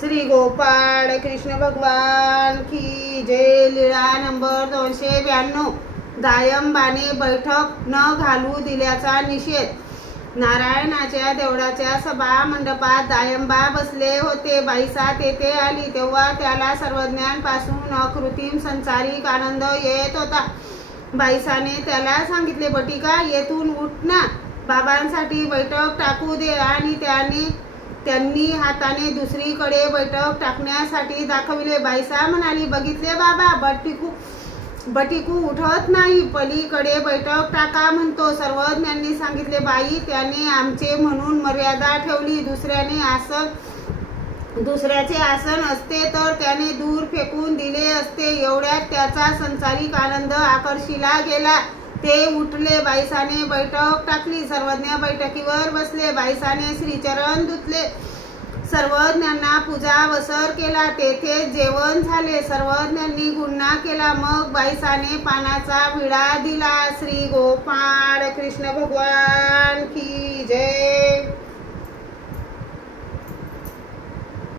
श्री गोपाळ कृष्ण भगवान की जय। लीळा नंबर 292। दायंबाने बैठक न घालू दिल्याचा निषेध। नारायणाच्या देवळाच्या सभा मंडपात दायंबा बसले होते। बाईसा तेथे आली तेव्हा त्याला सर्वज्ञांपासून अकृत्रिम संसारिक आनंद येत होता। बाईसाने त्याला सांगितले, बटिका येथून उठ ना, बाबांसाठी बैठक टाकू दे। आणि त्यांनी हाताने दुसरीकडे बैठक टाकण्यासाठी दाखविले। बाईसा म्हणाली, बघितले बाबा, बटिकू उठत नाही, पलीकडे बैठक टाका म्हणतो। सर्वज्ञांनी सांगितले, बाई त्याने आमचे म्हणून मर्यादा ठेवली। दुसऱ्याचे आसन असते तर त्याने दूर फेकून दिले असते। एवढ्यात त्याचा संसारिक आनंद आकर्षिला गेला। ते उठले। बाईसाने बैठक टाकली। सर्वज्ञ बैठकीवर बसले। बाईसाने श्रीचरण धुतले। सर्वज्ञांना पूजा वसर केला। तेथे जेवण झाले। सर्वज्ञांनी गुन्हा केला। मग बाईसाने पानाचा विडा दिला। श्री गोपाळ कृष्ण भगवान।